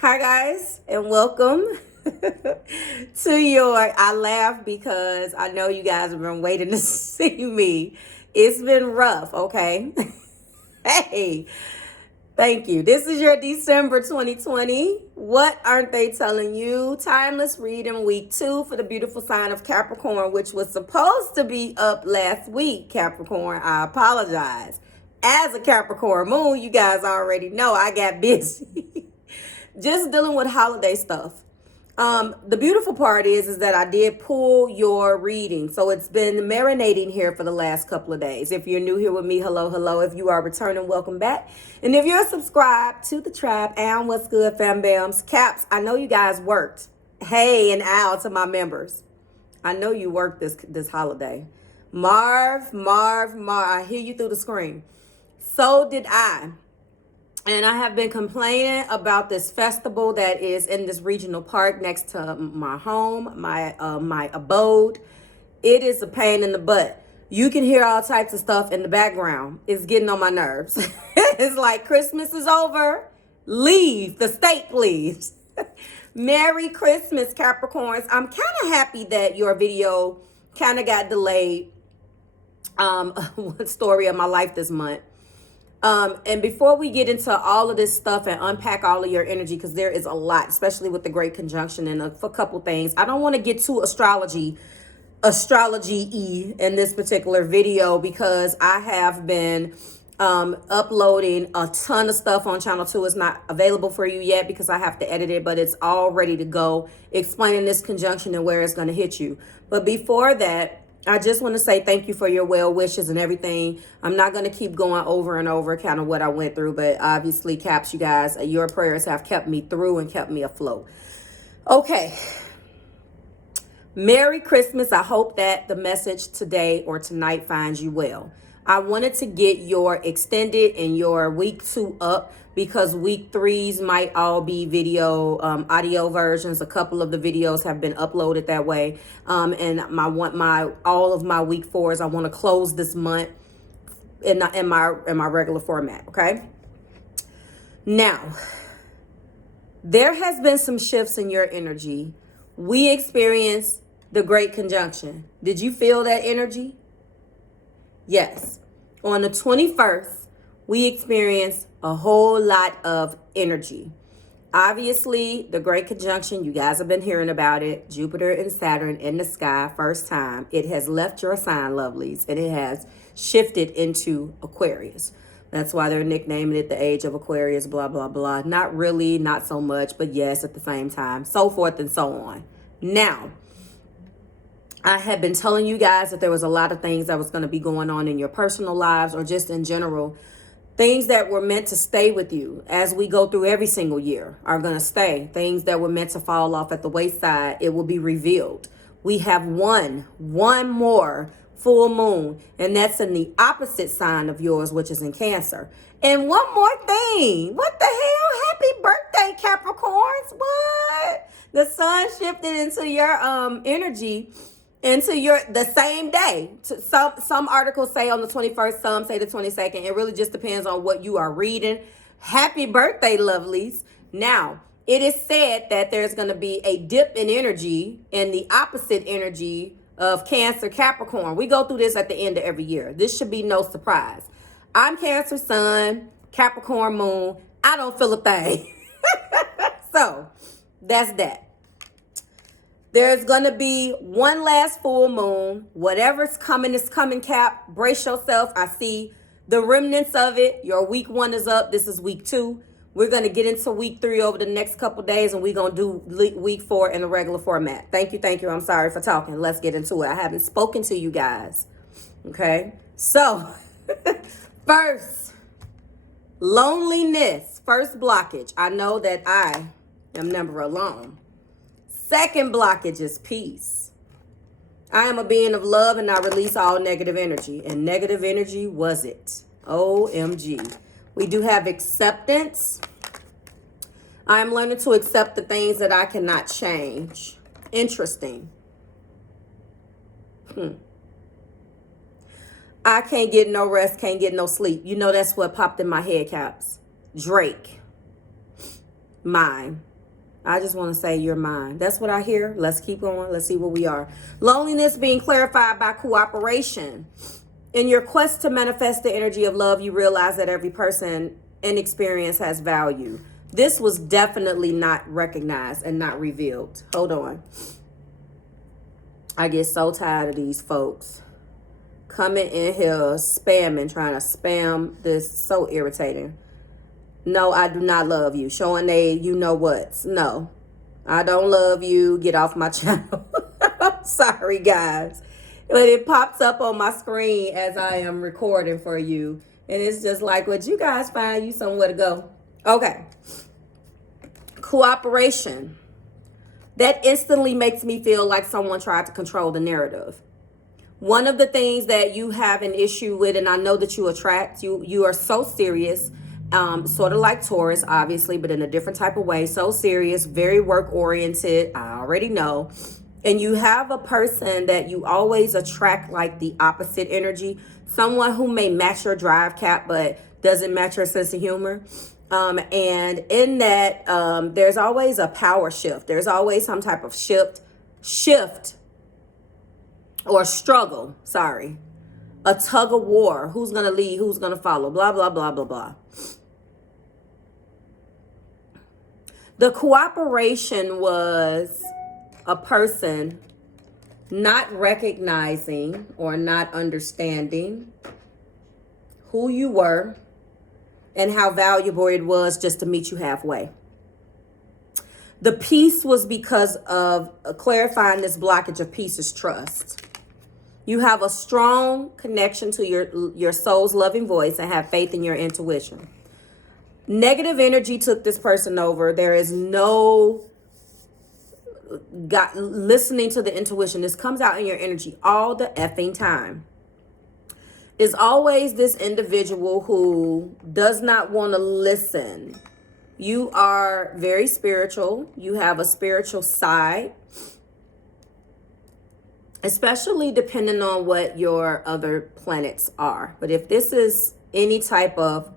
Hi guys, and welcome to I laugh because I know you guys have been waiting to see me. It's been rough, okay? Hey, thank you. This is your December 2020. What aren't they telling you? Timeless reading week 2 for the beautiful sign of Capricorn, which was supposed to be up last week, Capricorn. I apologize. As a Capricorn moon, you guys already know I got busy. Just dealing with holiday stuff. The beautiful part is that I did pull your reading. So it's been marinating here for the last couple of days. If you're new here with me, hello, hello. If you are returning, welcome back. And if you're subscribed to the tribe, and what's good, fam bams, Caps, I know you guys worked. Hey, and ow to my members. I know you worked this holiday. Marv, I hear you through the screen. So did I. And I have been complaining about this festival that is in this regional park next to my home, my abode. It is a pain in the butt. You can hear all types of stuff in the background. It's getting on my nerves. It's like Christmas is over. Leave the state, please. Merry Christmas, Capricorns. I'm kind of happy that your video kind of got delayed. Story of my life this month. And before we get into all of this stuff and unpack all of your energy, because there is a lot, especially with the great conjunction and a couple things, I don't want to get too astrology-y in this particular video, because I have been uploading a ton of stuff on channel 2. It's not available for you yet because I have to edit it, but it's all ready to go, explaining this conjunction and where it's going to hit you. But before that, I just want to say thank you for your well wishes and everything. I'm not going to keep going over and over kind of what I went through, but obviously, Caps, you guys, your prayers have kept me through and kept me afloat. Okay. Merry Christmas. I hope that the message today or tonight finds you well. I wanted to get your extended and your week 2 up because week 3s might all be video, audio versions. A couple of the videos have been uploaded that way. And all of my week 4s, I want to close this month in my regular format. Okay. Now, there has been some shifts in your energy. We experienced the great conjunction. Did you feel that energy? Yes. On the 21st, we experienced a whole lot of energy. Obviously, the great conjunction, you guys have been hearing about it. Jupiter and Saturn in the sky, first time. It has left your sign, lovelies, and it has shifted into Aquarius. That's why they're nicknaming it the age of Aquarius, blah, blah, blah. Not really, not so much, but yes, at the same time, so forth and so on. Now, I had been telling you guys that there was a lot of things that was going to be going on in your personal lives or just in general. Things that were meant to stay with you as we go through every single year are going to stay. Things that were meant to fall off at the wayside, it will be revealed. We have one more full moon, and that's in the opposite sign of yours, which is in Cancer. And one more thing. What the hell? Happy birthday, Capricorns. What? The sun shifted into your energy into the same day. Some articles say on the 21st, some say the 22nd. It really just depends on what you are reading. Happy birthday, lovelies. Now, it is said that there's going to be a dip in energy in the opposite energy of Cancer Capricorn. We go through this at the end of every year. This should be no surprise. I'm Cancer Sun, Capricorn Moon. I don't feel a thing. So, that's that. There's going to be one last full moon. Whatever's coming is coming, Cap. Brace yourself. I see the remnants of it. Your week 1 is up. This is week 2. We're going to get into week 3 over the next couple days, and we're going to do week 4 in a regular format. Thank you. I'm sorry for talking. Let's get into it. I haven't spoken to you guys. Okay. So, first, loneliness. First blockage. I know that I am never alone. Second blockage is peace. I am a being of love and I release all negative energy. And negative energy was it. OMG. We do have acceptance. I am learning to accept the things that I cannot change. Interesting. I can't get no rest, can't get no sleep. You know that's what popped in my head, Caps. Drake. Mine. I just want to say you're mine. That's what I hear. Let's keep going. Let's see where we are. Loneliness being clarified by cooperation. In your quest to manifest the energy of love, you realize that every person and experience has value. This was definitely not recognized and not revealed. Hold on. I get so tired of these folks coming in here spamming, trying to spam this. So irritating. No, I do not love you. Showing they you know what. No, I don't love you. Get off my channel. I'm sorry, guys. But it pops up on my screen as I am recording for you. And it's just like, would you guys find you somewhere to go? Okay. Cooperation. That instantly makes me feel like someone tried to control the narrative. One of the things that you have an issue with, and I know that you attract, you are so serious, sort of like Taurus, obviously, but in a different type of way. So serious, very work oriented. I already know. And you have a person that you always attract like the opposite energy. Someone who may match your drive cap, but doesn't match your sense of humor. And in that, there's always a power shift. There's always some type of shift or struggle. Sorry. A tug of war. Who's going to lead? Who's going to follow? Blah, blah, blah, blah, blah. The cooperation was a person not recognizing or not understanding who you were and how valuable it was just to meet you halfway. The peace was because of clarifying this blockage of peace is trust. You have a strong connection to your soul's loving voice and have faith in your intuition. Negative energy took this person over. There is no listening to the intuition. This comes out in your energy all the effing time. Is always this individual who does not want to listen. You are very spiritual. You have a spiritual side, especially depending on what your other planets are. But if this is any type of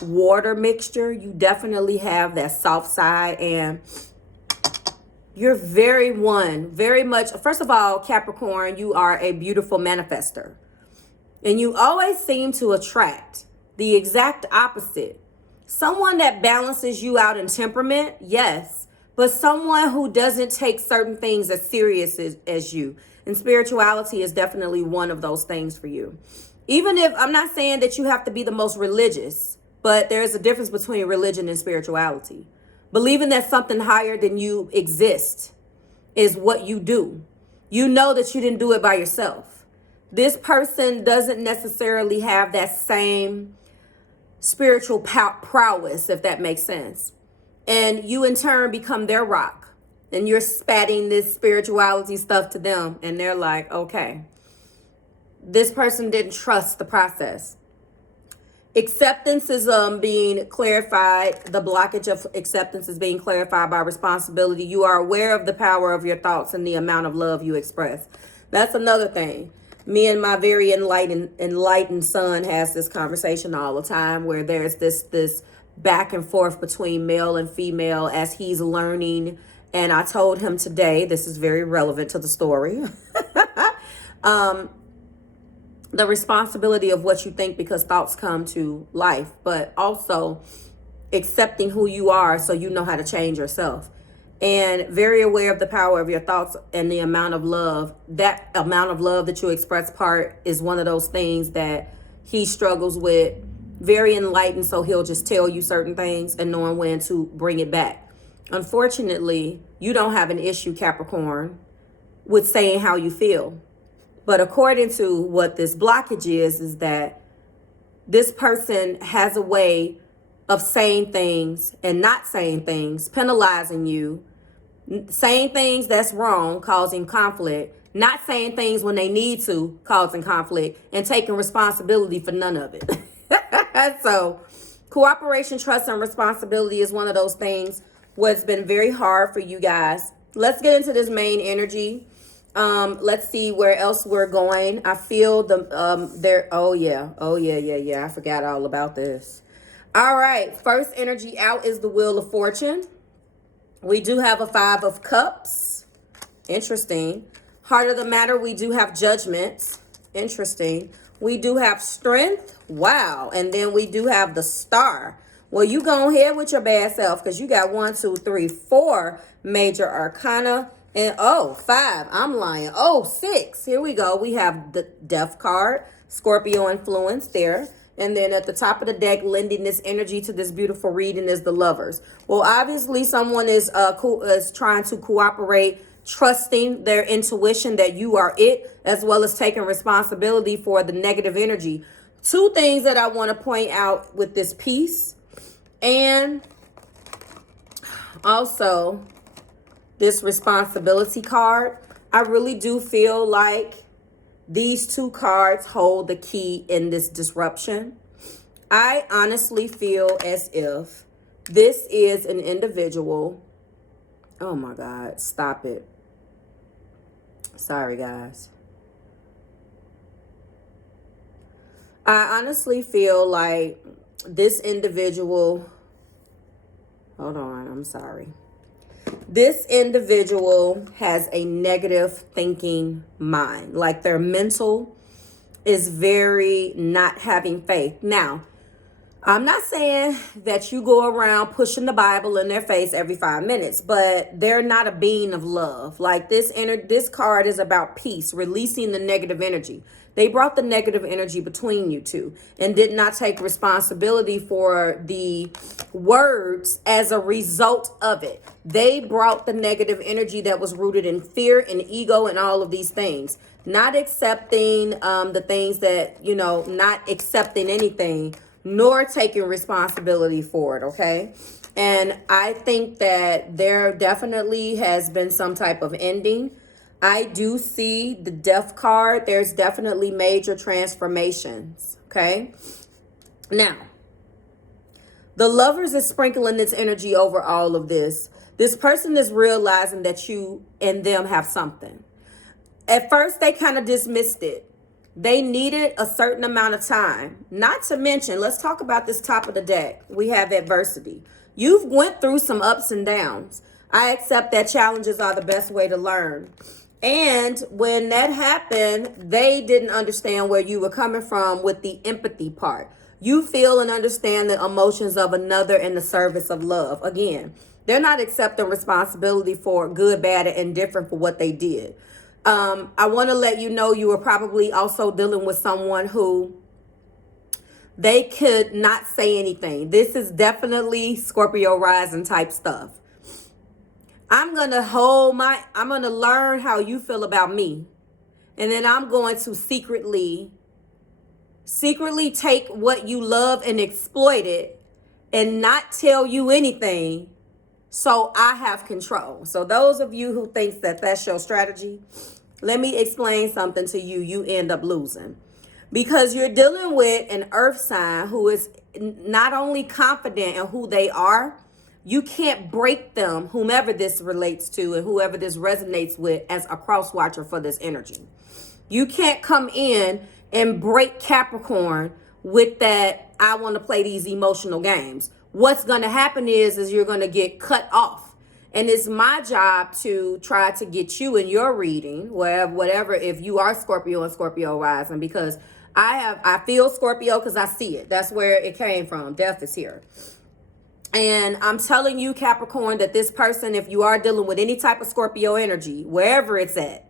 water mixture, you definitely have that soft side, and you're very much, first of all, Capricorn, you are a beautiful manifester. And you always seem to attract the exact opposite. Someone that balances you out in temperament, yes, but someone who doesn't take certain things as serious as you. And spirituality is definitely one of those things for you. Even if, I'm not saying that you have to be the most religious, but there is a difference between religion and spirituality. Believing that something higher than you exists is what you do. You know that you didn't do it by yourself. This person doesn't necessarily have that same spiritual prowess, if that makes sense. And you in turn become their rock. And you're spatting this spirituality stuff to them. And they're like, okay, this person didn't trust the process. Acceptance is being clarified. The blockage of acceptance is being clarified by responsibility. You are aware of the power of your thoughts and the amount of love you express. That's another thing. Me and my very enlightened son has this conversation all the time where there's this back and forth between male and female as he's learning. And I told him today, this is very relevant to the story, the responsibility of what you think, because thoughts come to life, but also accepting who you are so you know how to change yourself. And very aware of the power of your thoughts and the amount of love. That amount of love that you express part is one of those things that he struggles with. Very enlightened, so he'll just tell you certain things and knowing when to bring it back. Unfortunately, you don't have an issue, Capricorn, with saying how you feel. But according to what this blockage is that this person has a way of saying things and not saying things, penalizing you, saying things that's wrong, causing conflict, not saying things when they need to, causing conflict, and taking responsibility for none of it. So cooperation, trust, and responsibility is one of those things where it's been very hard for you guys. Let's get into this main energy. Let's see where else we're going. I feel there. Oh yeah. I forgot all about this. All right. First energy out is the Wheel of Fortune. We do have a 5 of Cups. Interesting. Heart of the Matter, we do have Judgment. Interesting. We do have Strength. Wow. And then we do have the Star. Well, you go ahead with your bad self because you got 1, 2, 3, 4 major arcana. And oh, 5. I'm lying. Oh, 6. Here we go. We have the Death card. Scorpio influence there. And then at the top of the deck, lending this energy to this beautiful reading is the Lovers. Well, obviously someone is trying to cooperate, trusting their intuition that you are it, as well as taking responsibility for the negative energy. 2 things that I want to point out with this piece, and also this responsibility card. I really do feel like these 2 cards hold the key in this disruption. I honestly feel as if this is an individual. Oh my God, stop it. Sorry, guys. I honestly feel like this individual, hold on, I'm sorry. This individual has a negative thinking mind. Like their mental is very not having faith. Now, I'm not saying that you go around pushing the Bible in their face every 5 minutes, but they're not a being of love. Like this card is about peace, releasing the negative energy. They brought the negative energy between you two and did not take responsibility for the words as a result of it. They brought the negative energy that was rooted in fear and ego and all of these things. Not accepting the things that, you know, not accepting anything, nor taking responsibility for it, okay? And I think that there definitely has been some type of ending. I do see the Death card. There's definitely major transformations, okay? Now, the Lovers is sprinkling its energy over all of this. This person is realizing that you and them have something. At first, they kind of dismissed it. They needed a certain amount of time. Not to mention, let's talk about this top of the deck. We have adversity. You've went through some ups and downs. I accept that challenges are the best way to learn. And when that happened, they didn't understand where you were coming from with the empathy part. You feel and understand the emotions of another in the service of love. Again, they're not accepting responsibility for good, bad, and indifferent for what they did. I want to let you know you are probably also dealing with someone who they could not say anything. This is definitely Scorpio rising type stuff. I'm going to learn how you feel about me. And then I'm going to secretly take what you love and exploit it and not tell you anything. So I have control. So those of you who think that that's your strategy, let me explain something to you. You end up losing because you're dealing with an earth sign who is not only confident in who they are. You can't break them, whomever this relates to and whoever this resonates with, as a cross watcher for this energy. You can't come in and break Capricorn with that, I want to play these emotional games. What's going to happen is you're going to get cut off. And it's my job to try to get you in your reading, whatever, if you are Scorpio and Scorpio rising, because I feel Scorpio because I see it. That's where it came from. Death is here. And I'm telling you, Capricorn, that this person, if you are dealing with any type of Scorpio energy, wherever it's at,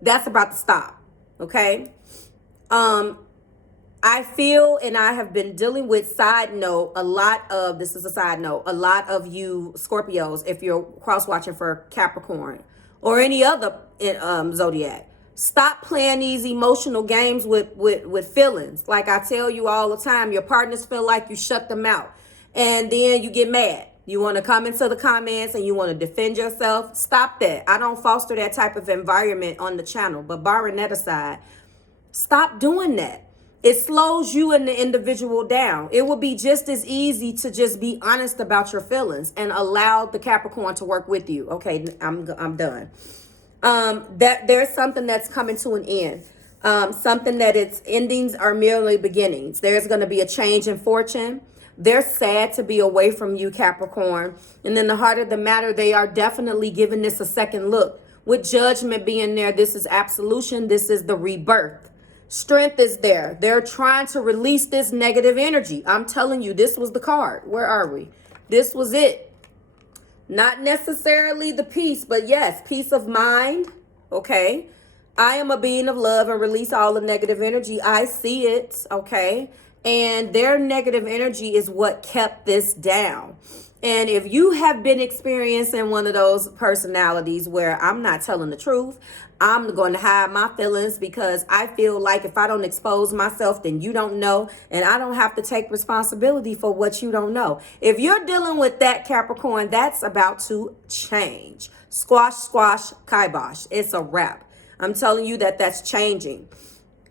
that's about to stop. Okay? I feel, and I have been dealing with, side note, a lot of you Scorpios, if you're cross-watching for Capricorn or any other zodiac, stop playing these emotional games with feelings. Like I tell you all the time, your partners feel like you shut them out. And then you get mad. You want to come into the comments and you want to defend yourself. Stop that. I don't foster that type of environment on the channel. But barring that aside, stop doing that. It slows you and the individual down. It would be just as easy to just be honest about your feelings and allow the Capricorn to work with you. Okay, I'm done. That there's something that's coming to an end. Something that its endings are merely beginnings. There's going to be a change in fortune. They're sad to be away from you, Capricorn. And then the heart of the matter, they are definitely giving this a second look. With Judgment being there, this is absolution. This is the rebirth. Strength is there. They're trying to release this negative energy. I'm telling you, this was the card. Where are we? This was it. Not necessarily the peace, but yes, peace of mind. Okay. I am a being of love and release all the negative energy. I see it. Okay. And their negative energy is what kept this down. And if you have been experiencing one of those personalities where I'm not telling the truth, I'm going to hide my feelings because I feel like if I don't expose myself, then you don't know. And I don't have to take responsibility for what you don't know. If you're dealing with that, Capricorn, that's about to change. Squash, squash, kibosh. It's a wrap. I'm telling you that that's changing.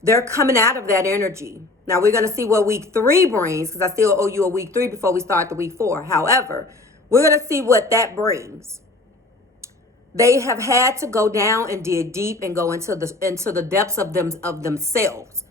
They're coming out of that energy. Now, we're going to see what week 3 brings because I still owe you a week 3 before we start the week 4. However, we're going to see what that brings. They have had to go down and dig deep and go into the depths of themselves.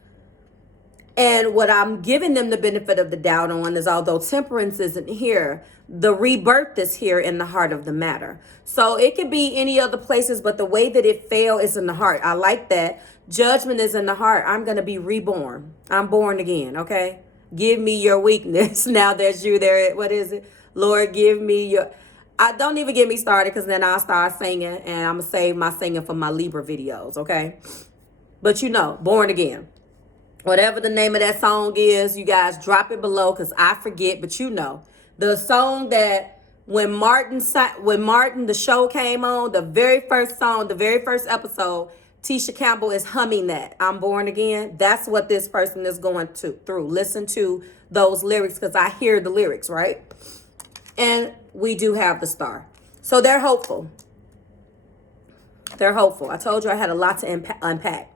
And what I'm giving them the benefit of the doubt on is, although Temperance isn't here, the rebirth is here in the heart of the matter. So it could be any other places, but the way that it fell is in the heart. I like that. Judgment is in the heart. I'm going to be reborn. I'm born again, okay? Give me your weakness. Now that you're there, what is it? Lord, give me your... I don't even get me started because then I'll start singing and I'm going to save my singing for my Libra videos, okay? But you know, born again. Whatever the name of that song is, you guys drop it below because I forget, but you know. The song that when Martin, the show came on, the very first song, the very first episode, Tisha Campbell is humming that. I'm born again. That's what this person is going through. Listen to those lyrics because I hear the lyrics, right? And we do have the star. So they're hopeful. They're hopeful. I told you I had a lot to unpack.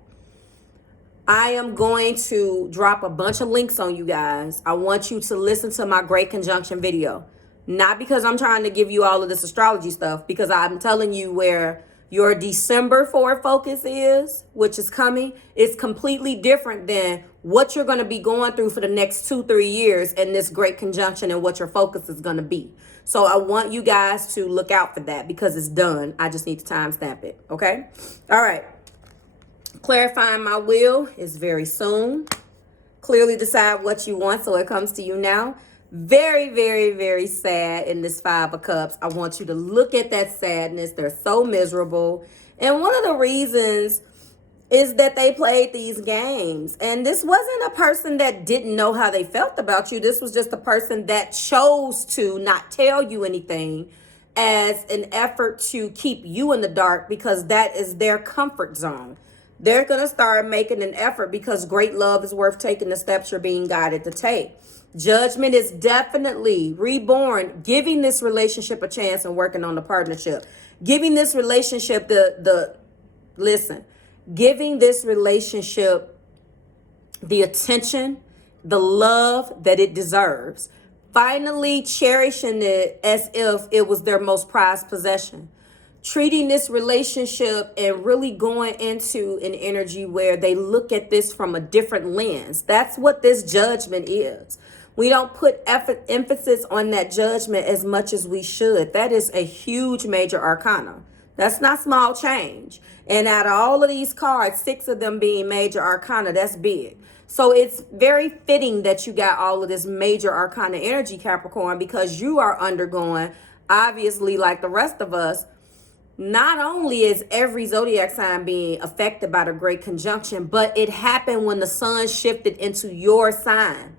I am going to drop a bunch of links on you guys. I want you to listen to my Great Conjunction video. Not because I'm trying to give you all of this astrology stuff, because I'm telling you where your December forward focus is, which is coming. It's completely different than what you're going to be going through for the next 2-3 years in this Great Conjunction and what your focus is going to be. So I want you guys to look out for that because it's done. I just need to timestamp it. Okay. All right. Clarifying my will is very soon. Clearly decide what you want. So it comes to you now. Very, very, very sad in this 5 of Cups. I want you to look at that sadness. They're so miserable. And one of the reasons is that they played these games. And this wasn't a person that didn't know how they felt about you. This was just a person that chose to not tell you anything as an effort to keep you in the dark because that is their comfort zone. They're going to start making an effort because great love is worth taking the steps you're being guided to take. Judgment is definitely reborn, giving this relationship a chance and working on the partnership. Giving this relationship giving this relationship the attention, the love that it deserves. Finally cherishing it as if it was their most prized possession. Treating this relationship and really going into an energy where they look at this from a different lens. That's what this judgment is. We don't put emphasis on that judgment as much as we should. That is a huge major arcana. That's not small change. And out of all of these cards, 6 of them being major arcana, that's big. So it's very fitting that you got all of this major arcana energy, Capricorn, because you are undergoing, obviously, like the rest of us, not only is every zodiac sign being affected by the Great Conjunction, but it happened when the sun shifted into your sign.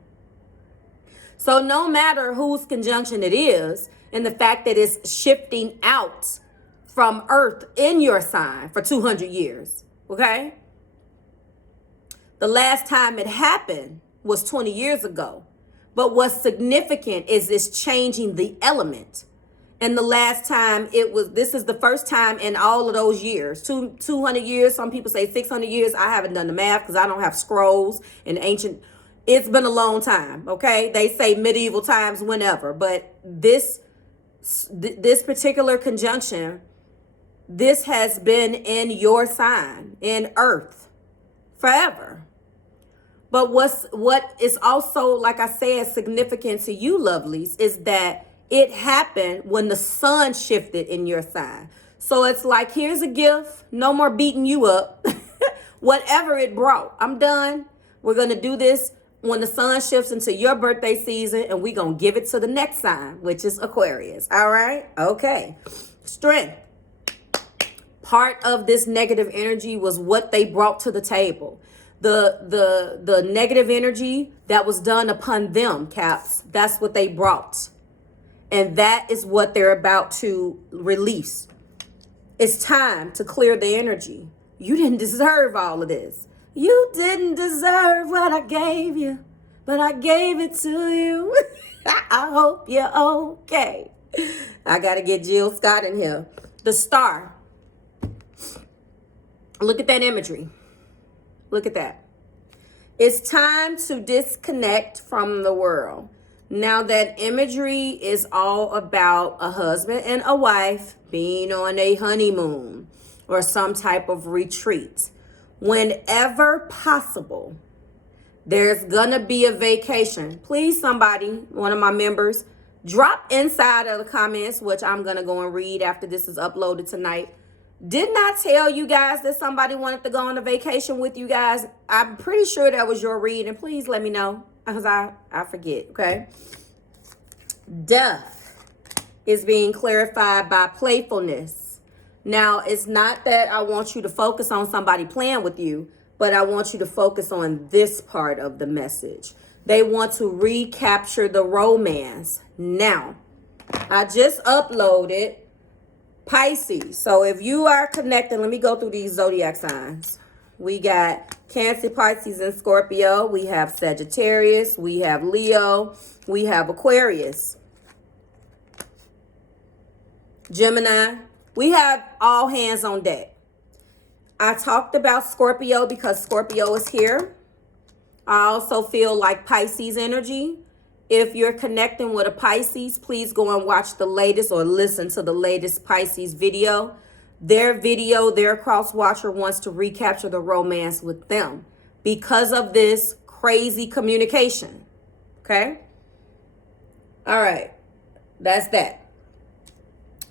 So no matter whose conjunction it is, and the fact that it's shifting out from Earth in your sign for 200 years, okay? The last time it happened was 20 years ago. But what's significant is it's changing the element. And the last time this is the first time in all of those years, 200 years, some people say 600 years. I haven't done the math because I don't have scrolls and ancient. It's been a long time, okay? They say medieval times, whenever. But this particular conjunction, this has been in your sign, in Earth, forever. But what is also, like I said, significant to you, lovelies, is that it happened when the sun shifted in your sign. So it's like, here's a gift. No more beating you up. Whatever it brought, I'm done. We're going to do this when the sun shifts into your birthday season, and we're going to give it to the next sign, which is Aquarius. All right? Okay. Strength. Part of this negative energy was what they brought to the table. The negative energy that was done upon them, Caps, that's what they brought. And that is what they're about to release. It's time to clear the energy. You didn't deserve all of this. You didn't deserve what I gave you, but I gave it to you. I hope you're okay. I got to get Jill Scott in here. The star. Look at that imagery. Look at that. It's time to disconnect from the world. Now that imagery is all about a husband and a wife being on a honeymoon or some type of retreat. Whenever possible, there's gonna be a vacation. Please, somebody, one of my members, drop inside of the comments, which I'm gonna go and read after this is uploaded tonight. Did not tell you guys that somebody wanted to go on a vacation with you guys. I'm pretty sure that was your read, and please let me know, because I forget, okay? Death is being clarified by playfulness. Now, it's not that I want you to focus on somebody playing with you, but I want you to focus on this part of the message. They want to recapture the romance. Now, I just uploaded Pisces. So if you are connected, let me go through these zodiac signs. We got Cancer, Pisces, and Scorpio. We have Sagittarius. We have Leo. We have Aquarius. Gemini. We have all hands on deck. I talked about Scorpio because Scorpio is here. I also feel like Pisces energy. If you're connecting with a Pisces, please go and watch the latest or listen to the latest Pisces video. Their cross watcher wants to recapture the romance with them because of this crazy communication. Okay? All right. That's that.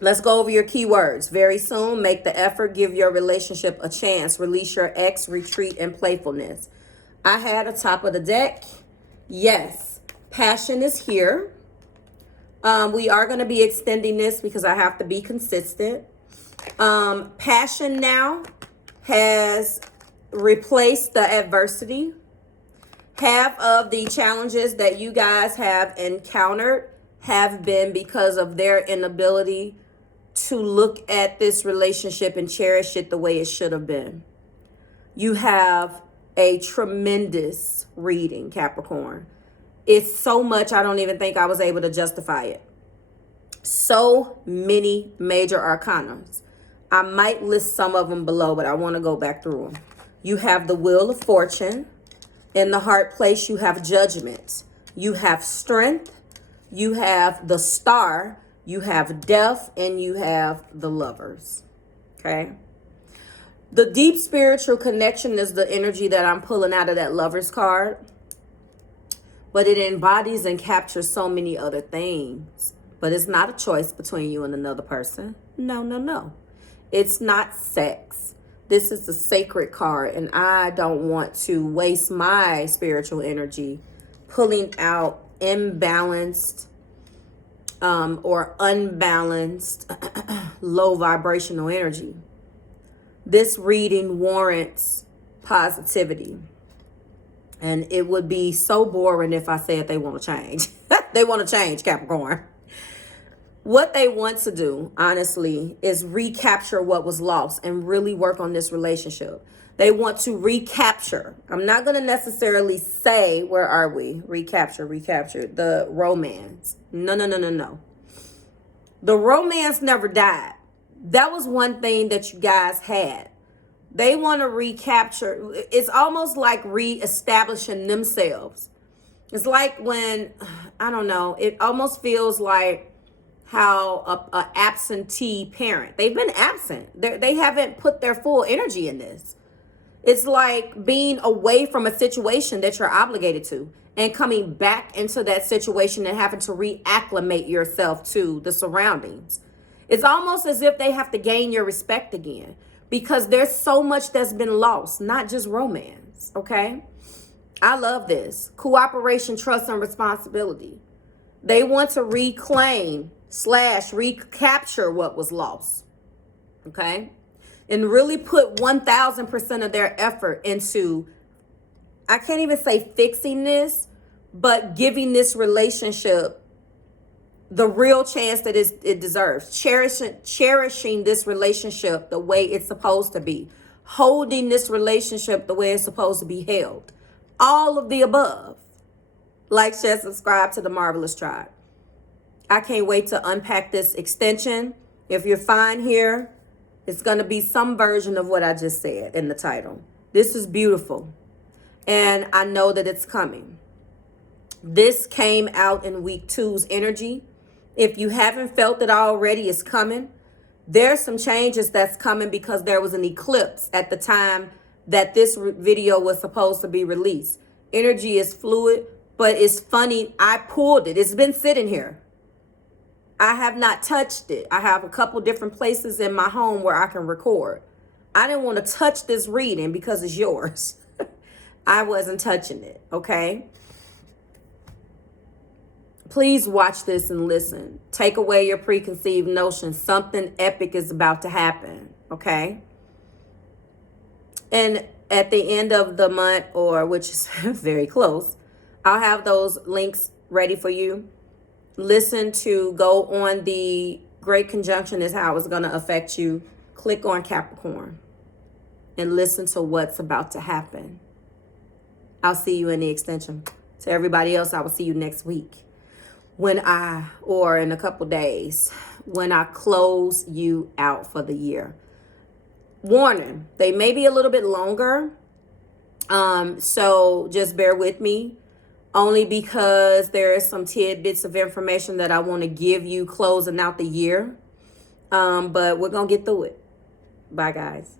Let's go over your keywords. Very soon, make the effort, give your relationship a chance, release your ex, retreat, and playfulness. I had a top of the deck. Yes. Passion is here. We are going to be extending this because I have to be consistent. Passion now has replaced the adversity. Half of the challenges that you guys have encountered have been because of their inability to look at this relationship and cherish it the way it should have been. You have a tremendous reading, Capricorn. It's so much, I don't even think I was able to justify it. So many major arcanas. I might list some of them below, but I want to go back through them. You have the Wheel of Fortune. In the heart place, you have Judgment. You have Strength. You have the Star. You have Death. And you have the Lovers. Okay? The deep spiritual connection is the energy that I'm pulling out of that Lovers card. But it embodies and captures so many other things. But it's not a choice between you and another person. No, no, no. It's not sex. This is the sacred card. And I don't want to waste my spiritual energy pulling out imbalanced or unbalanced low vibrational energy. This reading warrants positivity. And it would be so boring if I said they want to change. They want to change, Capricorn. What they want to do, honestly, is recapture what was lost and really work on this relationship. They want to recapture. I'm not going to necessarily say, where are we? Recapture the romance. No. The romance never died. That was one thing that you guys had. They want to recapture. It's almost like reestablishing themselves. It's like when, I don't know, it almost feels like how a absentee parent. They've been absent. They haven't put their full energy in this. It's like being away from a situation that you're obligated to and coming back into that situation and having to reacclimate yourself to the surroundings. It's almost as if they have to gain your respect again because there's so much that's been lost, not just romance, okay? I love this. Cooperation, trust, and responsibility. They want to reclaim / recapture what was lost, okay? And really put 1,000% of their effort into, I can't even say fixing this, but giving this relationship the real chance that it deserves. Cherishing this relationship the way it's supposed to be. Holding this relationship the way it's supposed to be held. All of the above. Like, share, subscribe to the Marvelous Tribe. I can't wait to unpack this extension. If you're fine here, it's going to be some version of what I just said in the title. This is beautiful. And I know that it's coming. This came out in week 2's energy. If you haven't felt it already, it's coming. There's some changes that's coming because there was an eclipse at the time that this video was supposed to be released. Energy is fluid, but it's funny. I pulled it. It's been sitting here. I have not touched it. I have a couple different places in my home where I can record. I didn't want to touch this reading because it's yours. I wasn't touching it, okay? Please watch this and listen. Take away your preconceived notions. Something epic is about to happen, okay? And at the end of the month, or which is very close, I'll have those links ready for you. Listen to, go on the Great Conjunction is how it's going to affect you. Click on Capricorn and listen to what's about to happen. I'll see you in the extension. To everybody else, I will see you next week. Or in a couple days, when I close you out for the year. Warning, they may be a little bit longer. So just bear with me. Only because there is some tidbits of information that I want to give you closing out the year. But we're going to get through it. Bye, guys.